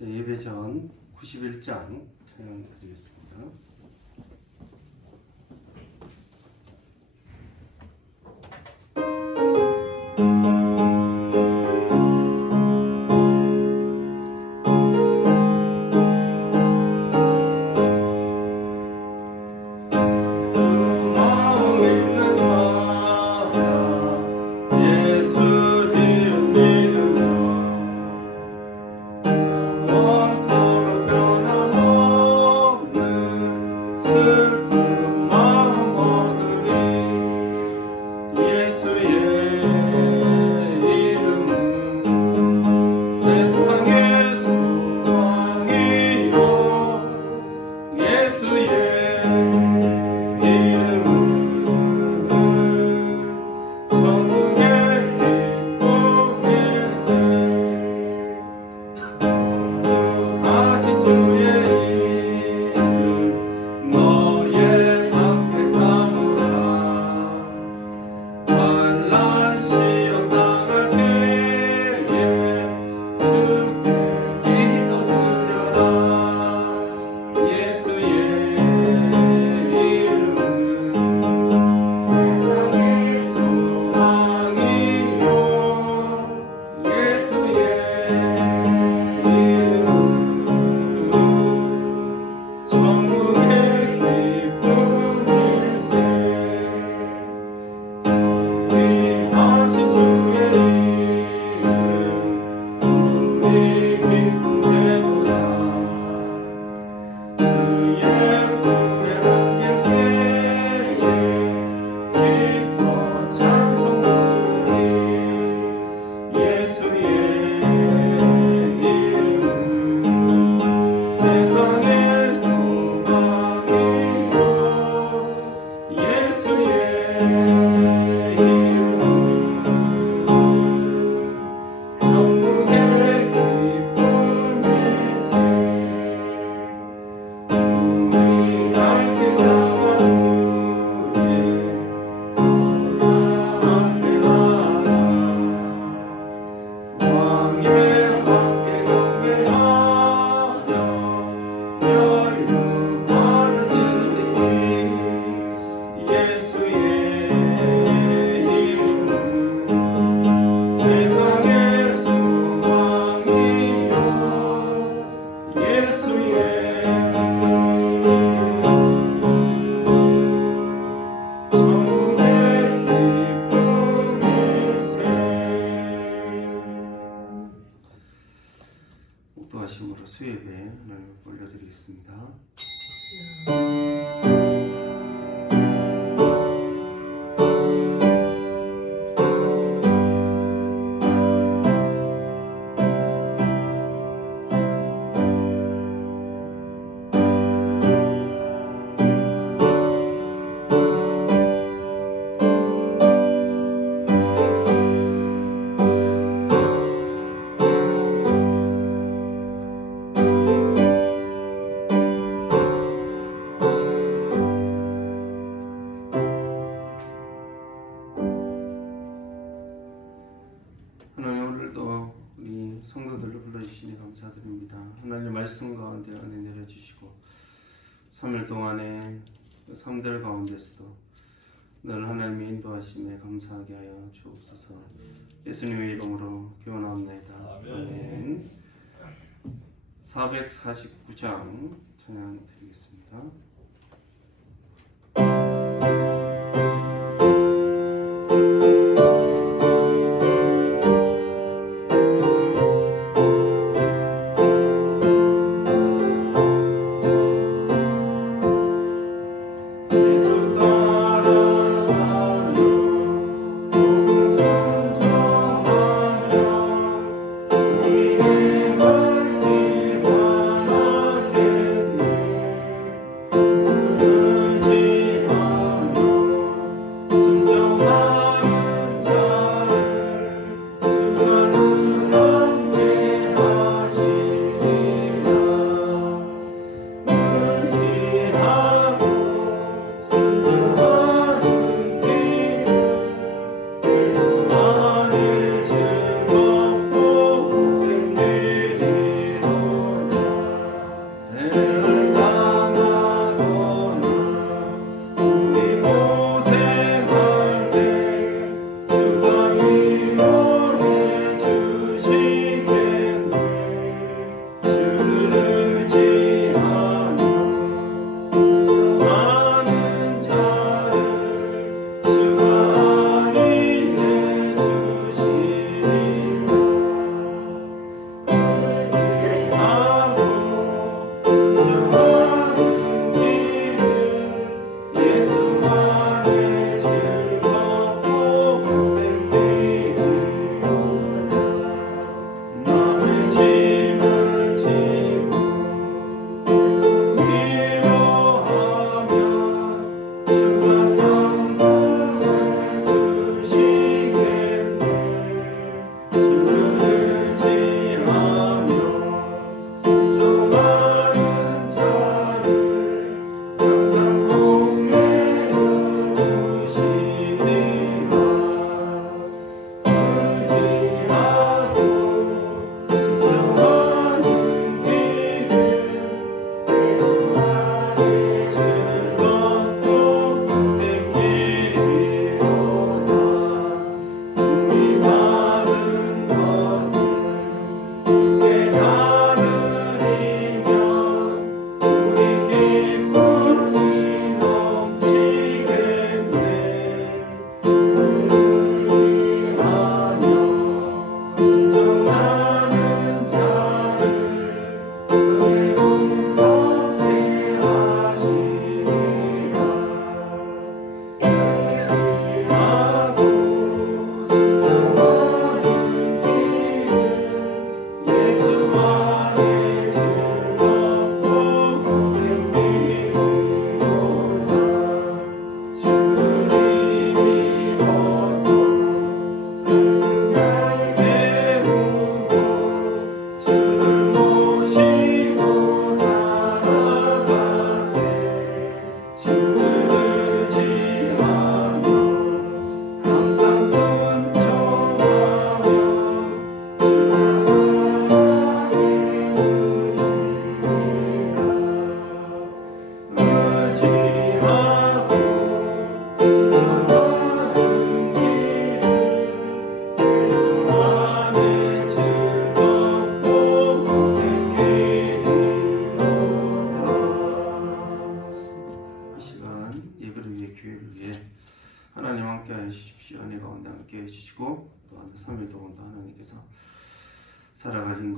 예배전 91장 찬양 드리겠습니다. 목도하심으로 수예배 하나님 올려드리겠습니다. 성도들로 불러주시니 감사드립니다. 하나님 말씀 가운데 은혜 내려주시고 3일 동안의 삶들 가운데서도 늘 하나님의 인도하심에 감사하게 하여 주옵소서. 예수님의 이름으로 기원하옵나이다. 아멘. 449장 찬양 드리겠습니다.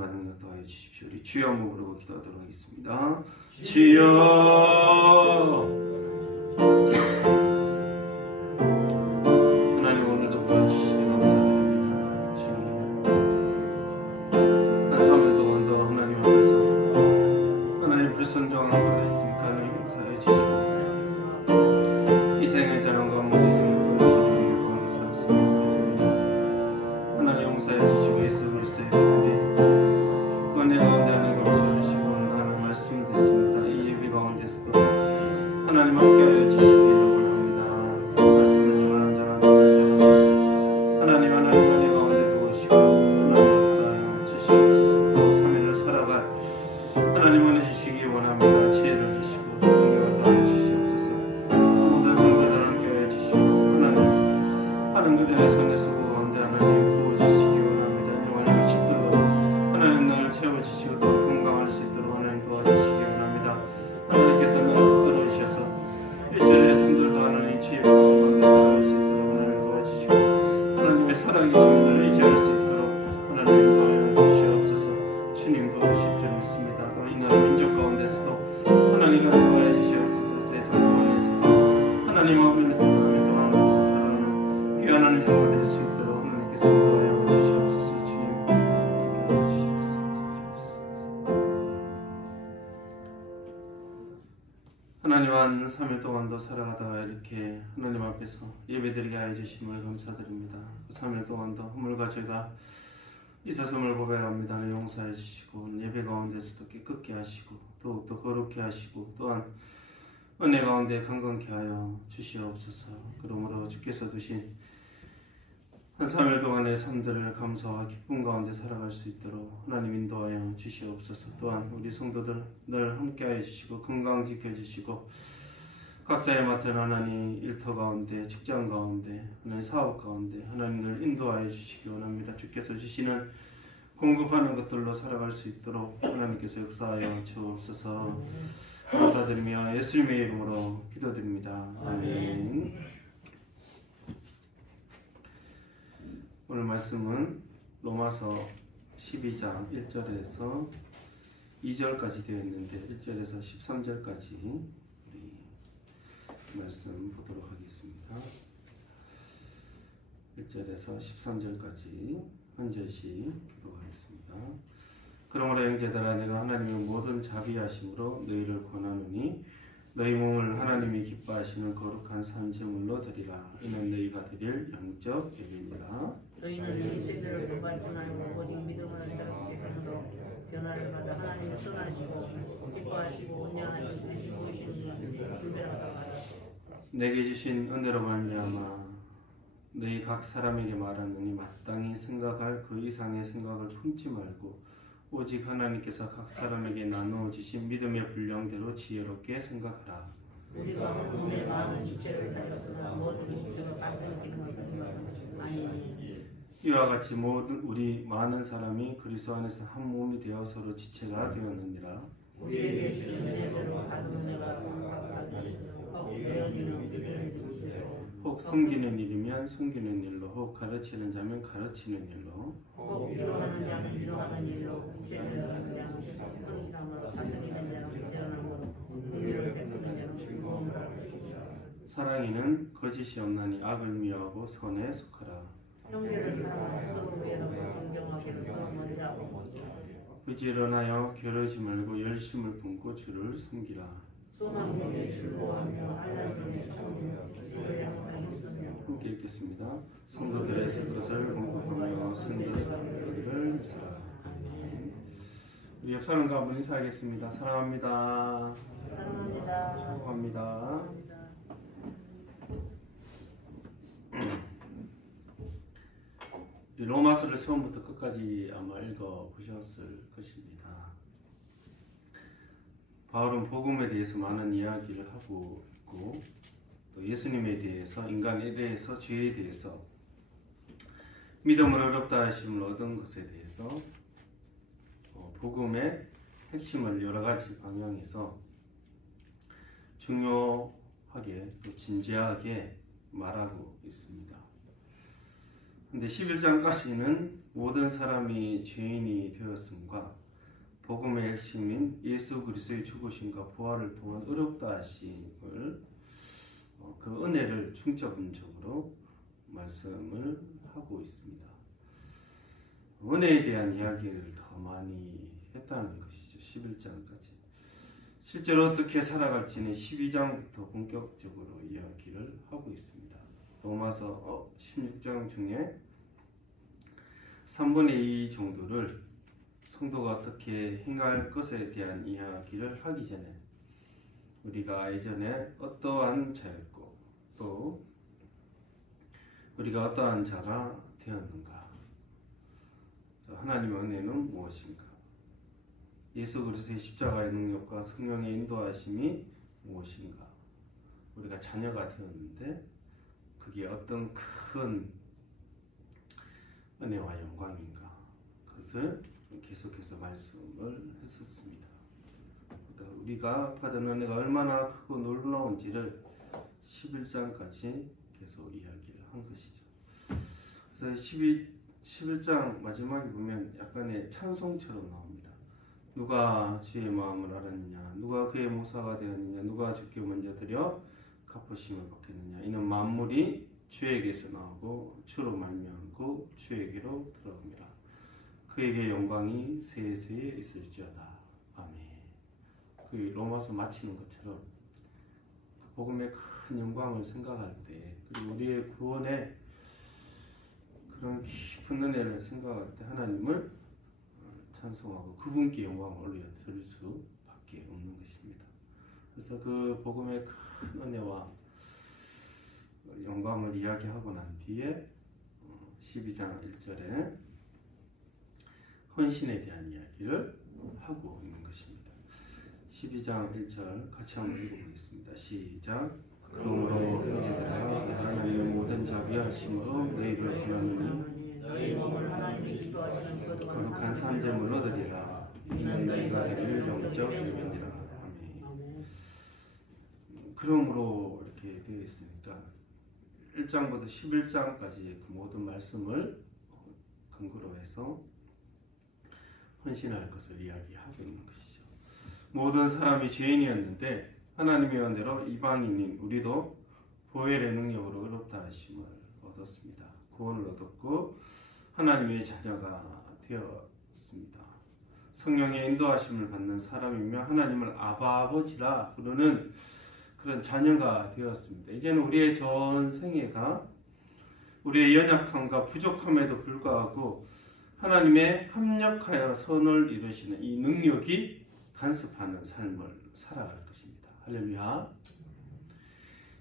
힘과 능력 더하여 주십시오. 우리 주여 한번 부르고 기도하도록 하겠습니다. 주여 하나님 오늘도 불러주시니 감사드립니다. 주님 한 3일 동안도 하나님 앞에서 하나님 불순종한 것이 있습니까? 하나님 용서해 주시고 이 생의 자랑과 모든 것을 가운데 살았습니다. 하나님 용서해 주시고 예수 그리스도의 은혜 가운데 하나님 감사해주시고 하나님 말씀 듣습니다. 이 예배 가운데서도 하나님 함께하여 주시기를 원합니다. 말씀을 전하는 하나님 은혜 가운데 도우시고 하나님 역사하여 주시옵소서. 또 3일을 살아갈 하나님 은혜 주시기 원합니다. 지혜를 주시고 능력을 더하여 주시옵소서. 모든 성도들 함께하여 주시고 하나님 하는 그대의 손에 서고 가운데 하나님 부어주시기 원합니다. 영원한 식들로 하나님 나를 채워주시고 또 건강할 수 있도록 하나님 도와주시기 원합니다. 하나님께서 나를 붙들어 주셔서 일절의 성들도 하나님 주의 가운데 살아갈 수 있도록 하나님 도와주시고 하나님의 살아계신 분들을 의지할 수 있도록 하나님 도와여 주시옵소서. 주님 도우실 줄 믿습니다. 또 이 나라 민족 가운데서도 하나님 간섭하여 주시옵소서. 세상 가운데 있어서 하나님 아버지를 통하여 또 하나님께서 살아가는 귀한 하나님 될 수 있도록 하나님께서 도와여 주시옵소서. 주님 함께하여 주시옵소서. 하나님 한 3일 동안도 살아가다가 이렇게 하나님 앞에서 예배드리게 하여 주심을 감사드립니다. 그 3일 동안도 허물과 죄가 있었음을 고백합니다. 하나님 용서해 주시고 예배 가운데서도 깨끗게 하시고 더욱더 거룩게 하시고 또한 은혜 가운데 강건케 하여 주시옵소서. 그러므로 주께서 두신 한 3일 동안의 삶들을 감사와 기쁨 가운데 살아갈 수 있도록 하나님 인도하여 주시옵소서. 또한 우리 성도들 늘 함께하여 주시고 건강 지켜주시고 각자의 맡은 하나님 일터 가운데 직장 가운데 하나님 사업 가운데 하나님을 인도하여 주시기 원합니다. 주께서 주시는 공급하는 것들로 살아갈 수 있도록 하나님께서 역사하여 주옵소서. 감사드리며 예수님의 이름으로 기도드립니다. 아멘. 오늘 말씀은 로마서 12장 1절에서 2절까지 되어 있는데 1절에서 13절까지 우리 말씀 보도록 하겠습니다. 1절에서 13절까지 한 절씩 기도하겠습니다. 그러므로 형제들아 내가 하나님의 모든 자비하심으로 너희를 권하노니 너희 몸을 하나님이 기뻐하시는 거룩한 산제물로 드리라. 이는 너희가 드릴 영적 예배니라. 너희는 죄를 고발하고 오직 믿음을 새롭게 세우므로 변화를 받아 하나님을 떠나시고 기뻐하시고 온전하신 그리스도 보이시는 분별하다. 내게 주신 은혜로 말미암아 너희 각 사람에게 말하느니 마땅히 생각할 그 이상의 생각을 품지 말고 오직 하나님께서 각 사람에게 나누어 주신 믿음의 분량대로 지혜롭게 생각하라. 우리가 몸의 많은 지체를 가졌으나 모든 지체로 발전되는 것은 아니니 이와 같이 모든 우리 많은 사람이 그리스도 안에서 한 몸이 되어 서로 지체가 되었느니라. 우리에게 주신 은혜대로 받은 은혜가 각각이 배워지는 믿음을 주시고 혹 섬기는 일이면 섬기는 일로 혹 가르치는 자면 가르치는 일로 혹 위로하는 자는 위로하는 일로 구제하는 자는 선한 사람으로 다스리는 자는 부지런함으로 의를 베푸는 자는 즐거움을 하시리라. 사랑이는 거짓이 없나니 악을 미워하고 선에 속하라. 형제를 사랑하여 서로 위하고 존경하기를 서로 멀리하고 부지런하여 게으르지 말고 열심을 품고 주를 섬기라. 소망되게 즐거워하며 알라딘의 참으며 기도에 항상 힘쓰며 함께 읽겠습니다. 성도들의 새 것을 공급하며 선교사들을 입사라. 우리 옆 사람과 한번 인사하겠습니다. 사랑합니다. 사랑합니다. 축복합니다. 로마서를 처음부터 끝까지 아마 읽어보셨을 것입니다. 바울은 복음에 대해서 많은 이야기를 하고 있고 또 예수님에 대해서 인간에 대해서 죄에 대해서 믿음을 어렵다 하심을 얻은 것에 대해서 복음의 핵심을 여러 가지 방향에서 중요하게 또 진지하게 말하고 있습니다. 근데 11장까지는 모든 사람이 죄인이 되었음과 복음의 핵심인 예수 그리스도의 죽으심과 부활을 통한 의롭다 하심을 그 은혜를 중점적으로 말씀을 하고 있습니다. 은혜에 대한 이야기를 더 많이 했다는 것이죠. 11장까지. 실제로 어떻게 살아갈지는 12장부터 본격적으로 이야기를 하고 있습니다. 로마서 16장 중에 3분의 2 정도를 성도가 어떻게 행할 것에 대한 이야기를 하기 전에 우리가 예전에 어떠한 자였고 또 우리가 어떠한 자가 되었는가, 하나님의 은혜는 무엇인가, 예수 그리스도의 십자가의 능력과 성령의 인도하심이 무엇인가, 우리가 자녀가 되었는데 그게 어떤 큰 은혜와 영광인가, 그것을 계속해서 말씀을 했었습니다. 그러니까 우리가 받은 은혜가 얼마나 크고 놀라운지를 11장까지 계속 이야기를 한 것이죠. 그래서 11장 마지막에 보면 약간의 찬송처럼 나옵니다. 누가 주의 마음을 알았느냐, 누가 그의 모사가 되었느냐, 누가 주께 먼저 드려 갚으심을 받겠느냐. 이는 만물이 주에게서 나오고 주로 말미암고 주에게로 들어옵니다. 그에게 영광이 세세에 있을지어다. 아멘. 그 로마서 마치는 것처럼 그 복음의 큰 영광을 생각할 때, 그리고 우리의 구원의 그런 깊은 은혜를 생각할 때 하나님을 찬송하고 그분께 영광을 올려 드릴 수밖에 없는 것입니다. 그래서 그 복음의 큰 은혜와 영광을 이야기하고 난 뒤에 12장 1절에 헌신에 대한 이야기를 하고 있는 것입니다. 12장 1절 같이 한번 읽어보겠습니다. 시작. 그러므로 형제들아, 내가 너희의 모든 자비하심으로 너희를 권하노니 너희 몸을 하나님의 기뻐하시는 거룩한 산재물로 얻으리라. 이는 너희가 드릴 영적 예배니라. 아멘. 그러므로 이렇게 되어 있으니까 1장부터 11장까지 그 모든 말씀을 근거로 해서 헌신할 것을 이야기하고 있는 것이죠. 모든 사람이 죄인이었는데 하나님의 은혜로 이방인인 우리도 보혈의 능력으로 의롭다 하심을 얻었습니다. 구원을 얻었고 하나님의 자녀가 되었습니다. 성령의 인도하심을 받는 사람이며 하나님을 아바 아버지라 부르는 그런 자녀가 되었습니다. 이제는 우리의 전 생애가 우리의 연약함과 부족함에도 불구하고 하나님의 합력하여 선을 이루시는 이 능력이 간섭하는 삶을 살아갈 것입니다. 할렐루야.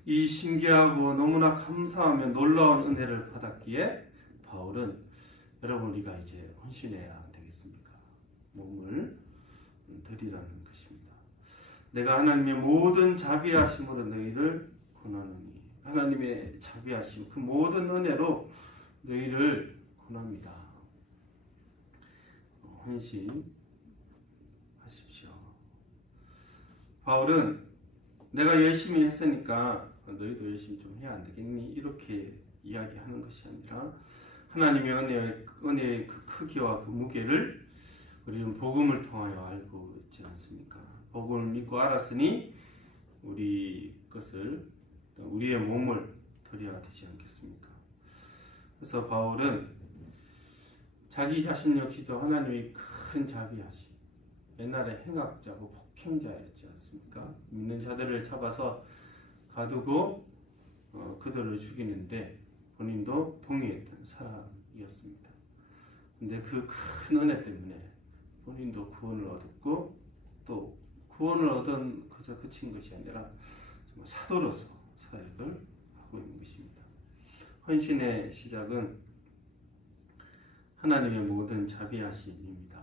이 신기하고 너무나 감사하며 놀라운 은혜를 받았기에 바울은 여러분 우리가 이제 헌신해야 되겠습니까? 몸을 드리라는 것입니다. 내가 하나님의 모든 자비하심으로 너희를 권하노니, 하나님의 자비하심 그 모든 은혜로 너희를 권합니다. 헌신하십시오. 바울은 내가 열심히 했으니까 너희도 열심히 좀 해야 안 되겠니? 이렇게 이야기하는 것이 아니라 하나님의 은혜의 그 크기와 그 무게를 우리는 복음을 통하여 알고 있지 않습니까? 복음을 믿고 알았으니 우리 것을, 우리의 몸을 드려야 되지 않겠습니까? 그래서 바울은 자기 자신 역시도 하나님의 큰 자비하심, 옛날에 행악자고 폭행자였지 않습니까? 믿는 자들을 잡아서 가두고 그들을 죽이는데 본인도 동의했던 사람이었습니다. 근데 그 큰 은혜 때문에 본인도 구원을 얻었고 또 구원을 얻은 그저 그친 것이 아니라 정말 사도로서 사역을 하고 있는 것입니다. 헌신의 시작은 하나님의 모든 자비하심입니다.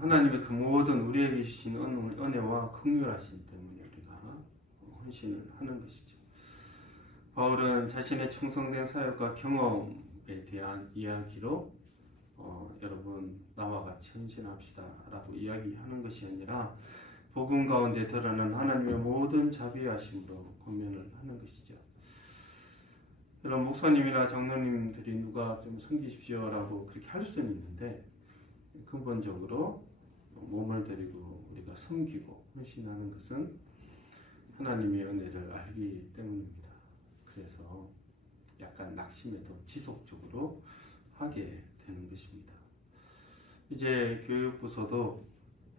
하나님의 그 모든 우리에게 주신 은혜와 긍휼하심 때문에 우리가 헌신을 하는 것이죠. 바울은 자신의 충성된 사역과 경험에 대한 이야기로 여러분 나와 같이 헌신합시다 라고 이야기하는 것이 아니라 복음 가운데 드러난 하나님의 모든 자비하심으로 권면을 하는 것이죠. 이런 목사님이나 장로님들이 누가 좀 섬기십시오라고 그렇게 할 수는 있는데 근본적으로 몸을 들이고 우리가 섬기고 헌신하는 것은 하나님의 은혜를 알기 때문입니다. 그래서 약간 낙심해도 지속적으로 하게 되는 것입니다. 이제 교육부서도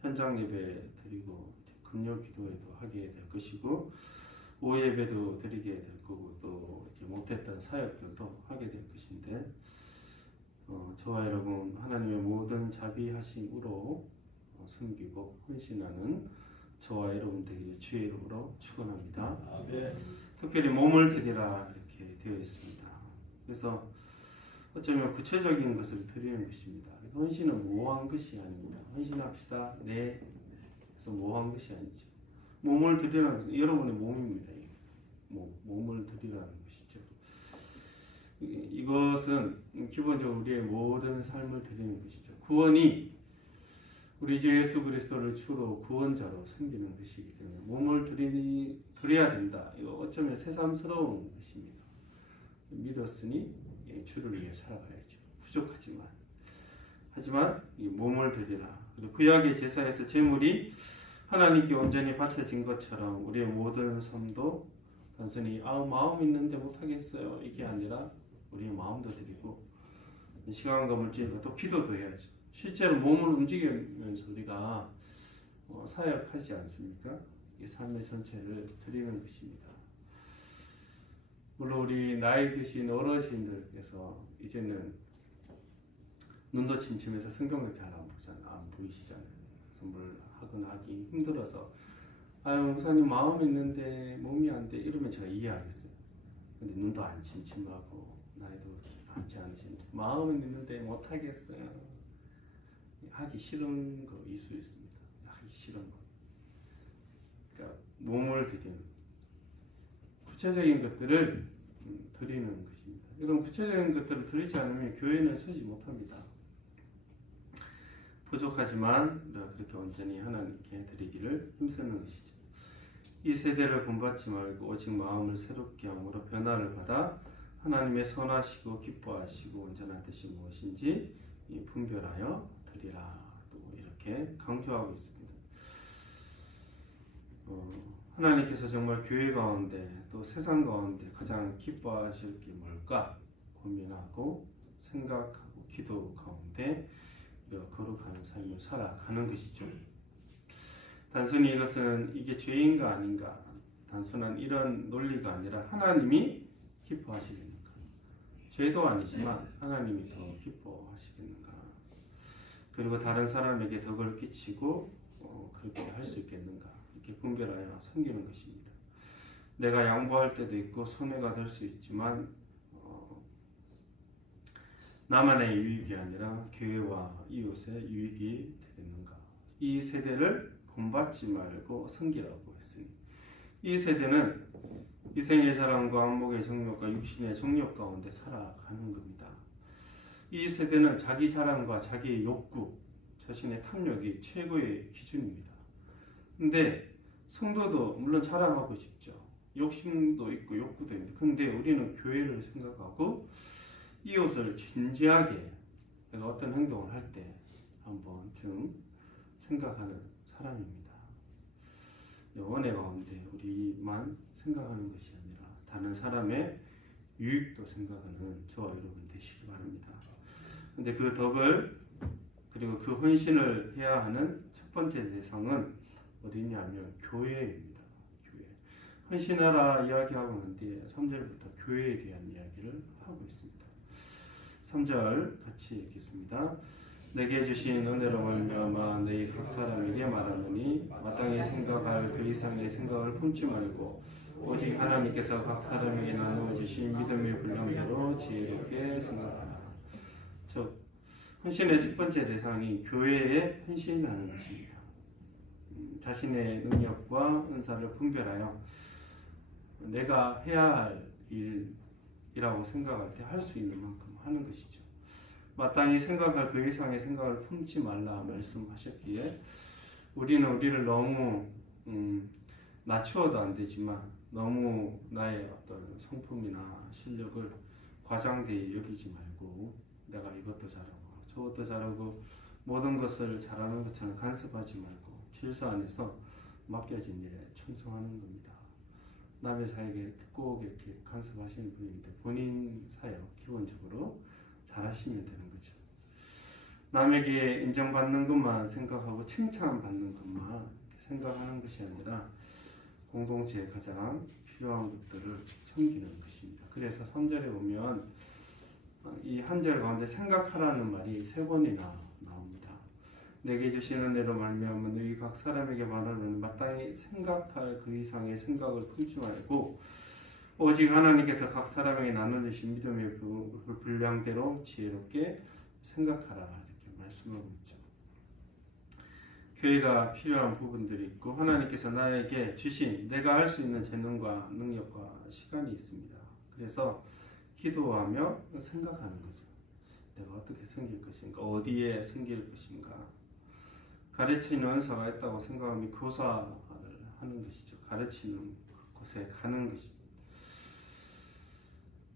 현장 예배 드리고 금요 기도회도 하게 될 것이고 오후 예배도 드리게 될 거고 또 이제 못했던 사역들도 하게 될 것인데 저와 여러분 하나님의 모든 자비하심으로 섬기고 헌신하는 저와 여러분 되기를 주의 이름으로 축원합니다. 특별히 몸을 드리라 이렇게 되어 있습니다. 그래서 어쩌면 구체적인 것을 드리는 것입니다. 헌신은 모호한 것이 아닙니다. 헌신합시다. 네. 그래서 모호한 것이 아니죠. 몸을 드리라는 것은 여러분의 몸입니다. 몸을 드리라는 것이죠. 이것은 기본적으로 우리의 모든 삶을 드리는 것이죠. 구원이 우리 주 예수 그리스도를 주로 구원자로 섬기는 것이기 때문에 몸을 드려야 된다. 이거 어쩌면 새삼스러운 것입니다. 믿었으니 주를 위해 살아가야죠. 부족하지만 하지만 이 몸을 드리라. 그리고 구약의 제사에서 제물이 하나님께 온전히 바쳐진 것처럼 우리의 모든 삶도 단순히 마음 있는데 못하겠어요 이게 아니라 우리의 마음도 드리고 시간과 물질과 또 기도도 해야죠. 실제로 몸을 움직이면서 우리가 사역하지 않습니까? 이 삶의 전체를 드리는 것입니다. 물론 우리 나이 드신 어르신들께서 이제는 눈도 침침해서 성경도 잘 안 보이시잖아요. 선물 하거나 하기 힘들어서 아유 목사님 마음 있는데 몸이 안 돼 이러면 제가 이해하겠어요. 근데 눈도 안 침침하고 나이도 많지 않으신데 마음은 있는데 못하겠어요. 하기 싫은 거일 수 있습니다. 하기 싫은 거. 그러니까 몸을 드리는 구체적인 것들을 드리는 것입니다. 이런 구체적인 것들을 드리지 않으면 교회는 서지 못합니다. 부족하지만 그렇게 온전히 하나님께 드리기를 힘쓰는 것이죠. 이 세대를 본받지 말고 오직 마음을 새롭게 함으로 변화를 받아 하나님의 선하시고 기뻐하시고 온전한 뜻이 무엇인지 분별하여 드리라. 또 이렇게 강조하고 있습니다. 하나님께서 정말 교회 가운데 또 세상 가운데 가장 기뻐하실 게 뭘까 고민하고 생각하고 기도 가운데 거룩한 삶을 살아가는 것이죠. 단순히 이것은 이게 죄인가 아닌가 단순한 이런 논리가 아니라 하나님이 기뻐하시겠는가. 죄도 아니지만 하나님이 더 기뻐하시겠는가. 그리고 다른 사람에게 덕을 끼치고 그렇게 할 수 있겠는가. 이렇게 분별하여 섬기는 것입니다. 내가 양보할 때도 있고 손해가 될 수 있지만 나만의 유익이 아니라 교회와 이웃의 유익이 되겠는가. 이 세대를 본받지 말고 섬기라고 했으니 이 세대는 이생의 사랑과 안목의 정욕과 육신의 정욕 가운데 살아가는 겁니다. 이 세대는 자기 자랑과 자기의 욕구, 자신의 탐욕이 최고의 기준입니다. 근데 성도도 물론 자랑하고 싶죠. 욕심도 있고 욕구도 있는데 근데 우리는 교회를 생각하고 이웃을 진지하게 내가 어떤 행동을 할 때 한 번쯤 생각하는 사람입니다. 은혜 가운데 우리만 생각하는 것이 아니라 다른 사람의 유익도 생각하는 저와 여러분 되시기 바랍니다. 근데 그 덕을 그리고 그 헌신을 해야 하는 첫 번째 대상은 어디냐면 교회입니다. 교회. 헌신하라 이야기하고 난 뒤에 3절부터 교회에 대한 이야기를 하고 있습니다. 3절 같이 읽겠습니다. 내게 주신 은혜로 말미암아 너희 각 사람에게 말하노니 마땅히 생각할 그 이상의 생각을 품지 말고 오직 하나님께서 각 사람에게 나누어 주신 믿음의 분량대로 지혜롭게 생각하라. 즉 헌신의 첫 번째 대상이 교회에 헌신하는 것입니다. 자신의 능력과 은사를 분별하여 내가 해야 할 일이라고 생각할 때 할 수 있는 만큼 하는 것이죠. 마땅히 생각할 그 이상의 생각을 품지 말라 말씀하셨기에 우리는 우리를 너무 낮추어도 안 되지만 너무 나의 어떤 성품이나 실력을 과장되이 여기지 말고 내가 이것도 잘하고 저것도 잘하고 모든 것을 잘하는 것처럼 간섭하지 말고 질서 안에서 맡겨진 일에 충성하는 겁니다. 남의 사역에 꼭 이렇게 간섭하시는 분인데 본인 사역 기본적으로 잘하시면 되는 거죠. 남에게 인정받는 것만 생각하고 칭찬받는 것만 생각하는 것이 아니라 공동체에 가장 필요한 것들을 섬기는 것입니다. 그래서 3절에 보면 이 한 절 가운데 생각하라는 말이 3번이나 나옵니다. 내게 주신 은혜로 말미암아 너희 각 사람에게 말하는 마땅히 생각할 그 이상의 생각을 품지 말고 오직 하나님께서 각 사람에게 나눠주신 믿음의 분량대로 지혜롭게 생각하라 이렇게 말씀하고 있죠. 교회가 필요한 부분들이 있고 하나님께서 나에게 주신 내가 할 수 있는 재능과 능력과 시간이 있습니다. 그래서 기도하며 생각하는 거죠. 내가 어떻게 섬길 것인가, 어디에 섬길 것인가. 가르치는 은사가 있다고 생각하면 교사를 하는 것이죠. 가르치는 곳에 가는 것이죠.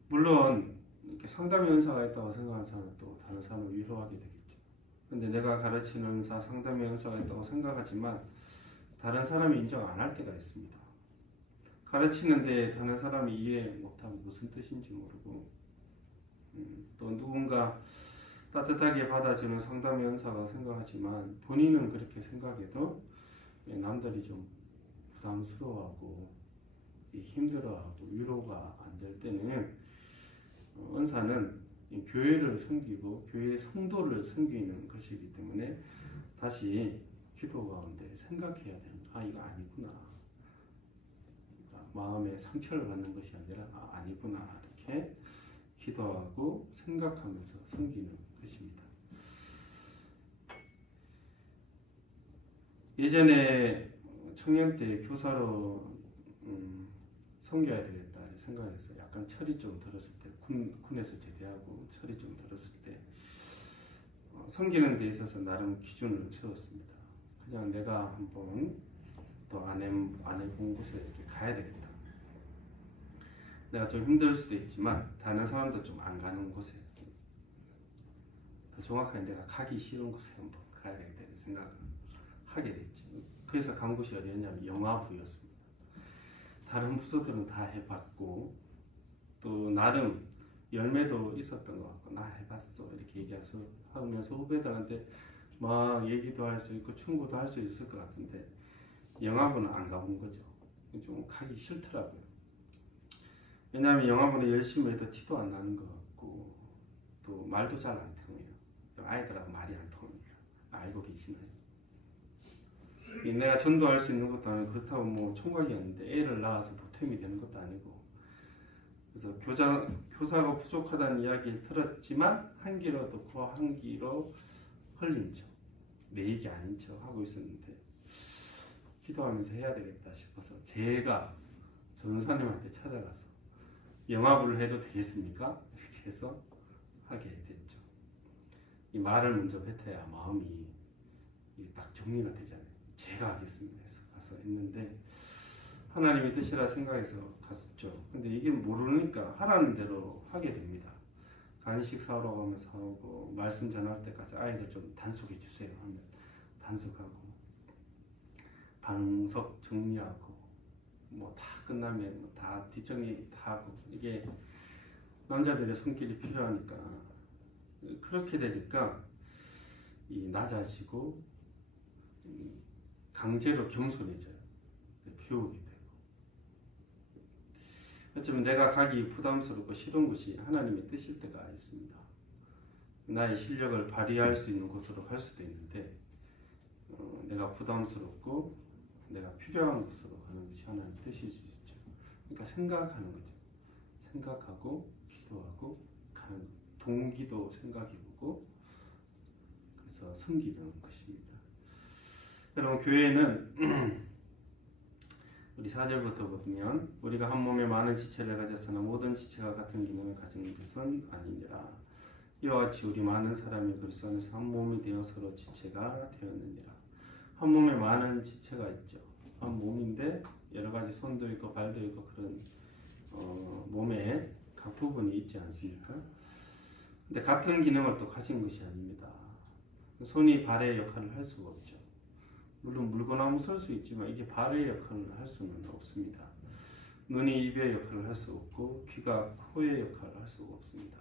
물론 이렇게 상담의 은사가 있다고 생각하는 사람은 또 다른 사람을 위로하게 되겠죠. 근데 내가 가르치는 은사, 상담의 은사가 있다고 생각하지만 다른 사람이 인정 안 할 때가 있습니다. 가르치는데 다른 사람이 이해 못하면 무슨 뜻인지 모르고 또 누군가 따뜻하게 받아주는 상담의 은사라고 생각하지만 본인은 그렇게 생각해도 남들이 좀 부담스러워하고 힘들어하고 위로가 안 될 때는 은사는 교회를 섬기고 교회의 성도를 섬기는 것이기 때문에 다시 기도 가운데 생각해야 되는 이거 아니구나. 마음에 상처를 받는 것이 아니라 아니구나 이렇게 기도하고 생각하면서 섬기는 것입니다. 예전에 청년 때 교사로 섬겨야 되겠다 생각해서 약간 철이 좀 들었을 때 군에서 제대하고 철이 좀 들었을 때 섬기는 데 있어서 나름 기준을 세웠습니다. 그냥 내가 한번 또 안 해본 곳에 이렇게 가야 되겠다. 내가 좀 힘들 수도 있지만 다른 사람도 좀 안 가는 곳에 더 정확하게 내가 가기 싫은 곳에 한번 가야 되겠다는 생각을 하게 됐죠. 그래서 간 곳이 어디였냐면 영화부였습니다. 다른 부서들은 다 해봤고 또 나름 열매도 있었던 것 같고 나 해봤어 이렇게 얘기하면서 후배들한테 막 얘기도 할 수 있고 충고도 할 수 있을 것 같은데 영화부는 안 가본 거죠. 좀 가기 싫더라고요. 왜냐하면 영화부는 열심히 해도 티도 안 나는 것 같고 또 말도 잘 안 통해요. 아이들하고 말이 안 통합니다. 알고 계시나요? 내가 전도할 수 있는 것도 아니고 그렇다고 뭐 총각이었는데 애를 낳아서 보탬이 되는 것도 아니고 그래서 교사가 부족하다는 이야기를 들었지만 한 귀로 듣고 한 귀로 흘린 척 내 얘기 아닌 척 하고 있었는데 기도하면서 해야 되겠다 싶어서 제가 전사님한테 찾아가서 영화부를 해도 되겠습니까? 이렇게 해서 하게 됐죠. 이 말을 먼저 뱉어야 마음이 딱 정리가 되잖아요. 제가 하겠습니다 해서 가서 했는데 하나님의 뜻이라 생각해서 갔었죠. 근데 이게 모르니까 하라는 대로 하게 됩니다. 간식 사오라고 하면 사오고 말씀 전할 때까지 아이들 좀 단속해 주세요 하면 단속하고 방석 정리하고 뭐 다 끝나면 뭐 다 뒷정리 다 하고 이게 남자들의 손길이 필요하니까 그렇게 되니까 이 낮아지고 강제로 겸손해져요. 배우게 되고 어쩌면 내가 가기 부담스럽고 싫은 곳이 하나님의 뜻일 때가 있습니다. 나의 실력을 발휘할 수 있는 곳으로 갈 수도 있는데 내가 부담스럽고 내가 필요한 곳으로 가는 것이 하나님의 뜻이죠. 그러니까 생각하는 거죠. 생각하고 기도하고 가는 동기도 생각해보고 그래서 섬기는 것입니다. 여러분 교회는 우리 4절부터 보면 우리가 한 몸에 많은 지체를 가졌으나 모든 지체가 같은 기능을 가진 것은 아니니라. 이와 같이 우리 많은 사람이 그리스도 안에서 한 몸이 되어 서로 지체가 되었느니라. 한 몸에 많은 지체가 있죠. 한 몸인데 여러 가지 손도 있고 발도 있고 그런 몸에 각 부분이 있지 않습니까? 근데 같은 기능을 또 가진 것이 아닙니다. 손이 발의 역할을 할 수가 없죠. 물론 물거나무 설 수 있지만 이게 발의 역할을 할 수는 없습니다. 눈이 입의 역할을 할 수 없고 귀가 코의 역할을 할 수가 없습니다.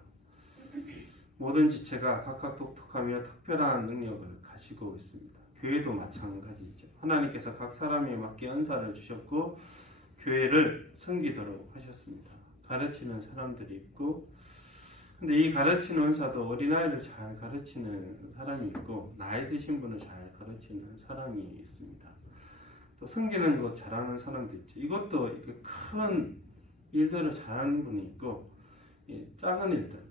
모든 지체가 각각 독특하며 특별한 능력을 가지고 있습니다. 교회도 마찬가지죠. 하나님께서 각 사람에 맞게 은사를 주셨고 교회를 섬기도록 하셨습니다. 가르치는 사람들이 있고, 근데 이 가르치는 은사도 어린아이를 잘 가르치는 사람이 있고 나이 드신 분을 잘 가르치는 사람이 있습니다. 또 섬기는 것 잘하는 사람도 있죠. 이것도 큰 일들을 잘하는 분이 있고 작은 일들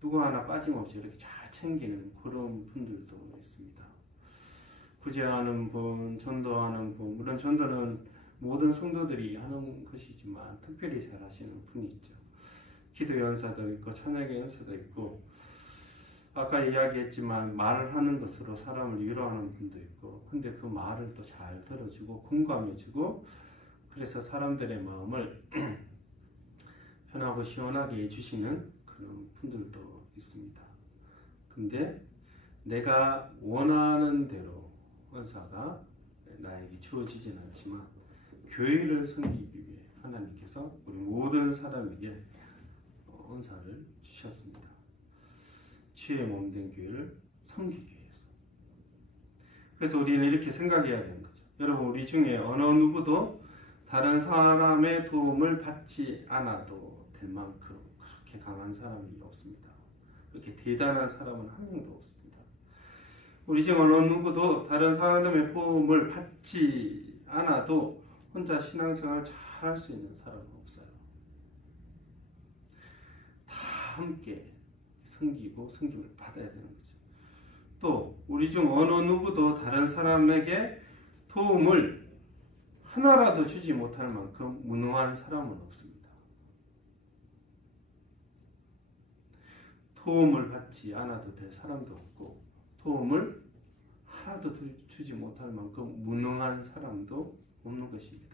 누구 하나 빠짐없이 이렇게 잘 챙기는 그런 분들도 있습니다. 구제하는 분, 전도하는 분, 물론 전도는 모든 성도들이 하는 것이지만 특별히 잘 하시는 분이 있죠. 기도 연사도 있고 찬양의 연사도 있고, 아까 이야기했지만 말을 하는 것으로 사람을 위로하는 분도 있고, 근데 그 말을 또 잘 들어주고 공감해주고, 그래서 사람들의 마음을 편하고 시원하게 해주시는 그런 분들도 있습니다. 근데 내가 원하는 대로 은사가 나에게 주어지진 않지만 교회를 섬기기 위해 하나님께서 우리 모든 사람에게 은사를 주셨습니다. 주의 몸된 교회를 섬기기 위해서. 그래서 우리는 이렇게 생각해야 되는 거죠. 여러분, 우리 중에 어느 누구도 다른 사람의 도움을 받지 않아도 될 만큼 그렇게 강한 사람이 없습니다. 그렇게 대단한 사람은 한 명도 없습니다. 우리 중 어느 누구도 다른 사람의 도움을 받지 않아도 혼자 신앙생활을 잘 할 수 있는 사람은 없어요. 다 함께 섬기고 섬김을 받아야 되는 거죠. 또 우리 중 어느 누구도 다른 사람에게 도움을 하나라도 주지 못할 만큼 무능한 사람은 없습니다. 도움을 받지 않아도 될 사람도 없고 도움을 하나도 주지 못할 만큼 무능한 사람도 없는 것입니다.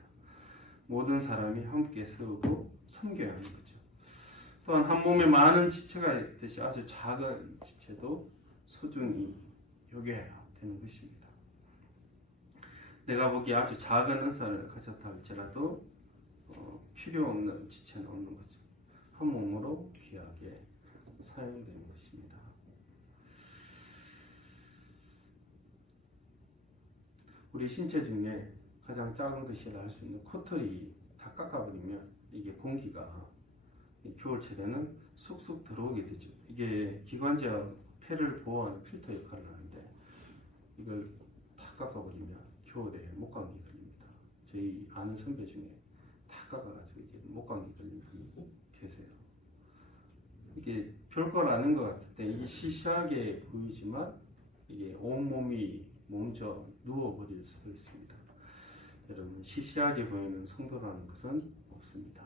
모든 사람이 함께 세우고 섬겨야 하는 거죠. 또한 한 몸에 많은 지체가 있듯이 아주 작은 지체도 소중히 여겨야 되는 것입니다. 내가 보기에 아주 작은 은사를 가졌다 할지라도 필요 없는 지체는 없는 거죠. 한 몸으로 귀하게 사용되는 것입니다. 우리 신체 중에 가장 작은 것이라 할 수 있는 코털이 다 깎아버리면 이게 공기가 겨울철에는 쑥쑥 들어오게 되죠. 이게 기관지와 폐를 보호하는 필터 역할을 하는데 이걸 다 깎아버리면 겨울에 목감기 걸립니다. 저희 아는 선배 중에 다 깎아가지고 이게 목감기 걸린 분이 계세요. 이게 별걸 아는 것 같을 때 이게 시시하게 보이지만 이게 온몸이 몸져 누워버릴 수도 있습니다. 여러분, 시시하게 보이는 성도라는 것은 없습니다.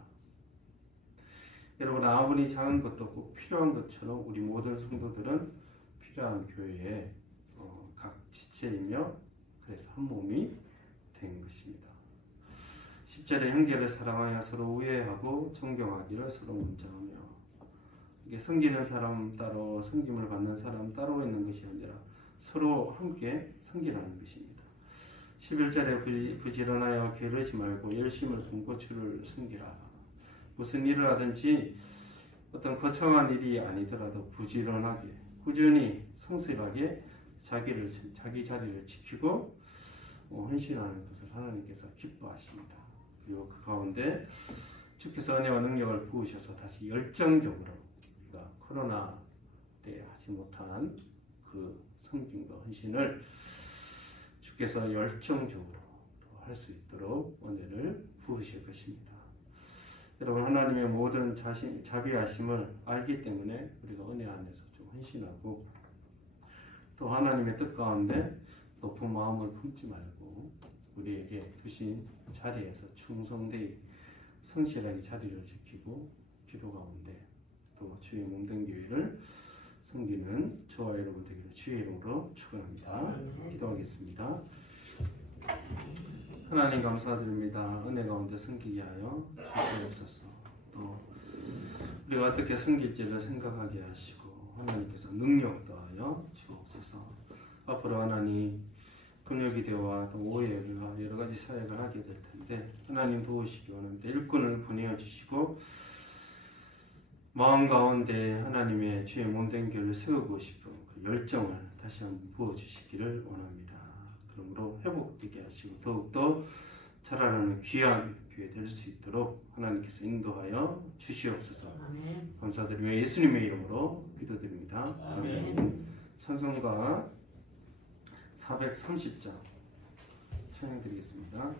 여러분, 아무리 작은 것도 꼭 필요한 것처럼 우리 모든 성도들은 필요한 교회의 각 지체이며 그래서 한 몸이 된 것입니다. 10절에 형제를 사랑하여 서로 우애하고 존경하기를 서로 문자하며, 이게 섬기는 사람 따로 섬김을 받는 사람 따로 있는 것이 아니라 서로 함께 섬기라는 것입니다. 11절에 부지런하여 게으르지 말고 열심을 품고 주를 섬기라. 무슨 일을 하든지 어떤 거창한 일이 아니더라도 부지런하게 꾸준히 성실하게 자기 자리를 지키고 헌신하는 것을 하나님께서 기뻐하십니다. 그리고 그 가운데 주께서 은혜와 능력을 부으셔서 다시 열정적으로 우리가 코로나 때 하지 못한 그 섬김과 헌신을 주께서 열정적으로 할 수 있도록 은혜를 부으실 것입니다. 여러분, 하나님의 모든 자비하심을 알기 때문에 우리가 은혜 안에서 좀 헌신하고 또 하나님의 뜻 가운데 높은 마음을 품지 말고 우리에게 두신 자리에서 충성되이 성실하게 자리를 지키고 기도 가운데 또 주의 몸된 교회를 섬기는 저와 여러분 되기를 주의 이름으로 축원합니다. 기도하겠습니다. 하나님 감사드립니다. 은혜 가운데 섬기게 하여 주시옵소서. 또 우리가 어떻게 섬길지를 생각하게 하시고 하나님께서 능력 더하여 주옵소서. 앞으로 하나님 금요기도와 또 오해와 여러 가지 사역을 하게 될 텐데 하나님 도우시기 원합니다. 일꾼을 보내어 주시고 마음 가운데 하나님의 주의 몸된 교회를 세우고 싶은 그 열정을 다시 한번 부어주시기를 원합니다. 그러므로 회복되게 하시고 더욱더 자라나는 귀한 교회 될 수 있도록 하나님께서 인도하여 주시옵소서. 아멘. 감사드리며 예수님의 이름으로 기도드립니다. 아멘. 찬송가 430장 찬양드리겠습니다.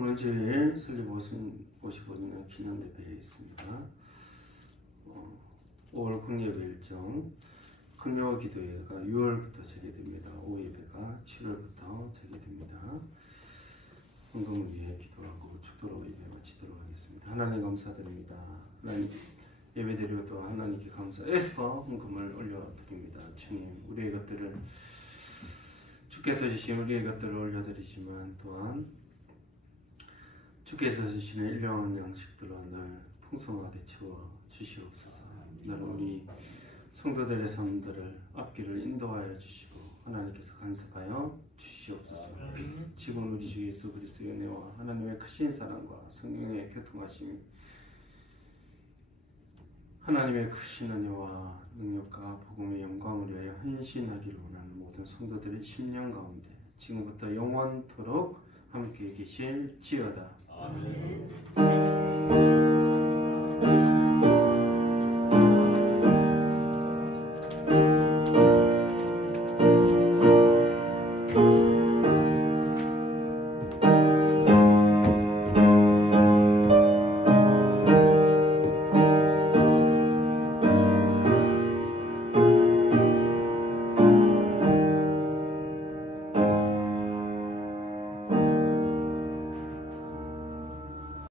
오늘 주일 설립 55주년 기념 예배에 있습니다. 5월 국예배 일정 금요 기도회가 6월부터 재개됩니다. 오후 예배가 7월부터 재개됩니다. 헌금을 위해 기도하고 축도로 예배 마치도록 하겠습니다. 하나님 감사드립니다. 하나님 예배드리고 또 하나님께 감사해서 헌금을 올려드립니다. 주님 우리의 것들을 주께서 주신 우리의 것들을 올려드리지만 또한 주께서 주시는 일용한 양식들로 늘 풍성하게 채워 주시옵소서. 늘 우리 성도들의 삶들을 앞길을 인도하여 주시고 하나님께서 간섭하여 주시옵소서. 지금 우리 주 예수 그리스도의 은혜와 하나님의 크신 사랑과 성령의 교통하심이 하나님의 크신 은혜와 능력과 복음의 영광을 위하여 헌신하기를 원하는 모든 성도들의 심령 가운데 지금부터 영원토록 함께 계실지어다. 아멘.